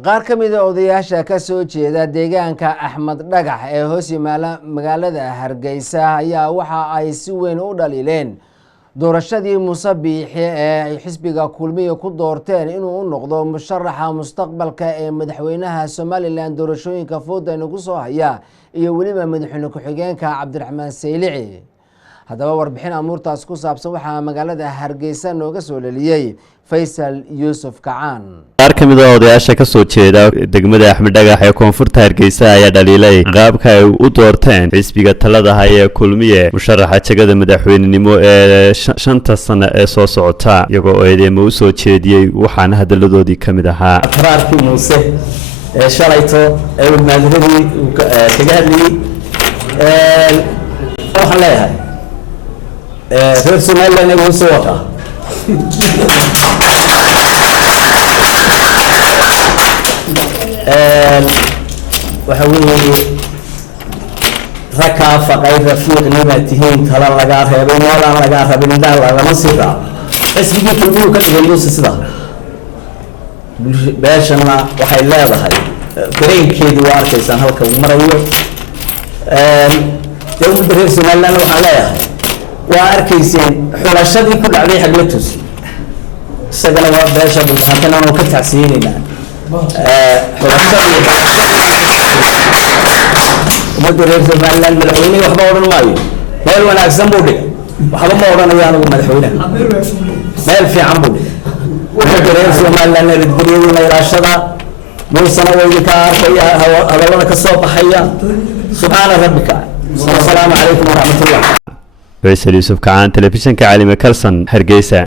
qaar ka mid ah odayaasha ka soo jeeda deegaanka Axmed Dhagax ee hoos yimaada magaalada Hargeysa ayaa waxa ay si weyn u dhaliileen doorashadii Muuse Biixi ee xisbiga kulmiye ku doorteen inuu u noqdo musharaxa mustaqbalka ee madaxweynaha Somaliland doorashooyinka fooda nagu soo haya iyo waliba madaxweyne ku-xigeenka Cabdiraxmaan Saylici. haddaba warbixin amuurtaas ku saabsan waxaa magaalada Hargeysa nooga soo dhaliyay Faysal Yuusuf Kacaan. qaar ka mid ah odayaasha ka soo jeeda degmada Axmed Dhagax ee koonfurta Hargeysa ayaa dhaliilay qaabka ay u doorteen xisbiga talada haya kulmiye musharaxa jagada madaxweynenimo ee shanta sano ee soo socota iyagoo eedeymo u soo jeediyay waxaana hadaladoodii ka mid ahaa qaraarkii Muuse ee shalayto ee maadradii kaga hadlayay waxaan leeyahay reer Somaliland ay soo wata waxa weeye raka faqay rafiiq nimatihiin kala laga reebay noolaan laga rabin inda lagama sira isbigi kulmiye ka dhigay Muuse sida beeshana waxay leedahay dareenkeedu waa arkaysan halka uu marayo dawladda reer Somaliland waxaan leeyahay waa arkayseen xulashadii ku dhacday xaglatus isagana waa beesha bulshada oo ka tacsiinayna xulashadii ummadda reer Somaliland madaxweyne waxba oran maayo meel wanaagsan buu dhigay waxba ma oranayo anigu madaxweynaha meel fiican buu dhigay ummadda reer Somaliland ridguriyada ilaashada Muuse way ka arkaya hadalada ka soo baxaya subhana rabbika السلام عليكم ورحمة الله. فيصل يوسف كعان تلفزيون كعالم كلسن هرقيسة.